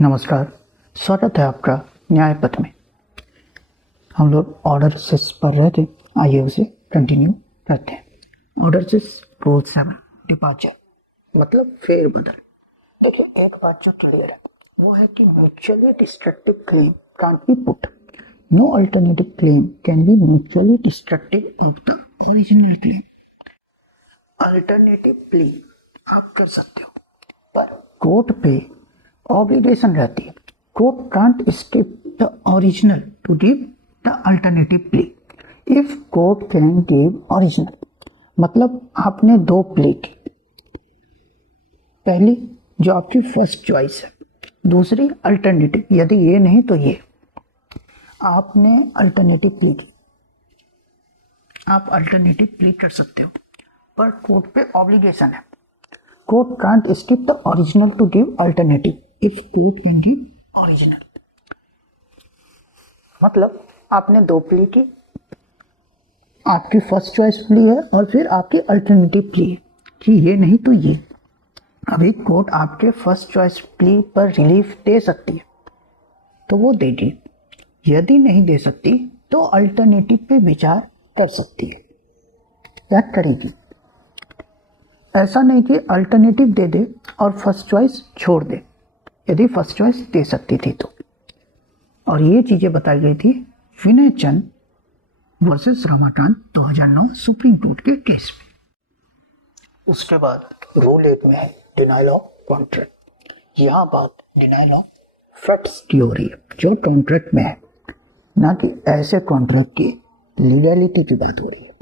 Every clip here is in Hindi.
नमस्कार, स्वागत है आपका न्याय पथ में। हम लोग ऑर्डर 6 पढ़ रहे थे, आइए उसे कंटिन्यू करते हैं। ऑर्डर 6 रूल 7 डिपार्चर मतलब फेरबदल। देखिए, एक बात जो क्लियर है वो है कि mutually destructive claim can't be put. No alternative claim can be mutually destructive of the original claim. Alternative plea आप कर सकते हो, पर कोर्ट पे ऑब्लिगेशन रहती है। Court can't skip the original to give the alternative plea. If court can give original मतलब आपने दो प्ले की, पहली जो आपकी फर्स्ट चॉइस है, दूसरी अल्टरनेटिव, यदि ये नहीं तो ये। आपने अल्टरनेटिव प्ले की, आप अल्टरनेटिव प्ले कर सकते हो, पर कोर्ट पे ऑब्लिगेशन है। Court can't skip the original to give alternative if court can give original. मतलब आपने दो प्ले की, आपकी फर्स्ट चॉइस प्ली है और फिर आपकी अल्टरनेटिव प्ली है कि ये नहीं तो ये। अभी कोर्ट आपके फर्स्ट चॉइस प्ली पर रिलीफ दे सकती है तो वो देगी, यदि नहीं दे सकती तो अल्टरनेटिव पे विचार कर सकती है या करेगी। ऐसा नहीं कि अल्टरनेटिव दे दे और फर्स्ट चॉइस छोड़ दे, यदि फर्स्ट चॉइस दे सकती थी तो। और ये चीजें बताई गई थी विनय चंद वर्सेस रमाकांत 2009 सुप्रीम कोर्ट के केस में। उसके बाद रूल 8 में है डिनाइल ऑफ कॉन्ट्रैक्ट। यहाँ बात डिनाइल ऑफ फैक्ट्स की हो रही है जो कॉन्ट्रैक्ट में है, ना कि ऐसे कॉन्ट्रैक्ट की लीगैलिटी की बात हो रही है।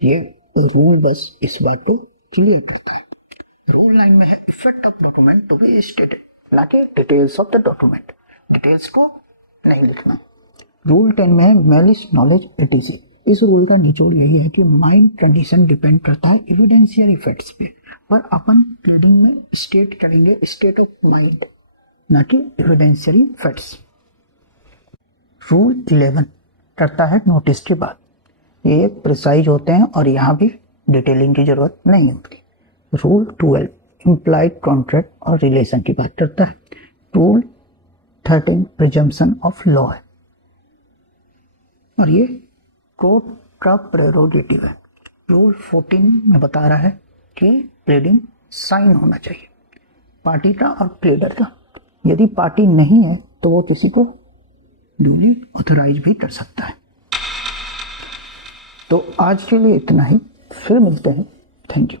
ये रूल बस इस बात को क्लियर करता है। रूल 9 में है effect of document to be stated, लाके details of the document, details को नहीं लिखना। रूल 10 में है मैलिस नॉलेज एटीसी। इस रूल का निचोड़ यही है कि माइंड कंडीशन डिपेंड करता है एविडेंशियल फैक्ट्स पे, पर अपन प्लेडिंग में स्टेट करेंगे स्टेट ऑफ माइंड, ना कि एविडेंशियल फैक्ट्स। रूल 11 करता है नोटिस के बाद। ये प्रिसाइज होते हैं और यहाँ भी डिटेलिंग की जरूरत नहीं होती। रूल 12 इम्प्लाइड कॉन्ट्रैक्ट और रिलेशन की बात करता है। रूल 13 प्रिजम्पशन ऑफ लॉ है और ये कोर्ट का प्रेरोगेटिव है। रूल 14 में बता रहा है कि प्लेडिंग साइन होना चाहिए पार्टी का और प्लेडर का। यदि पार्टी नहीं है तो वो किसी को ड्यूली ऑथराइज भी कर सकता है। तो आज के लिए इतना ही, फिर मिलते हैं। Thank you.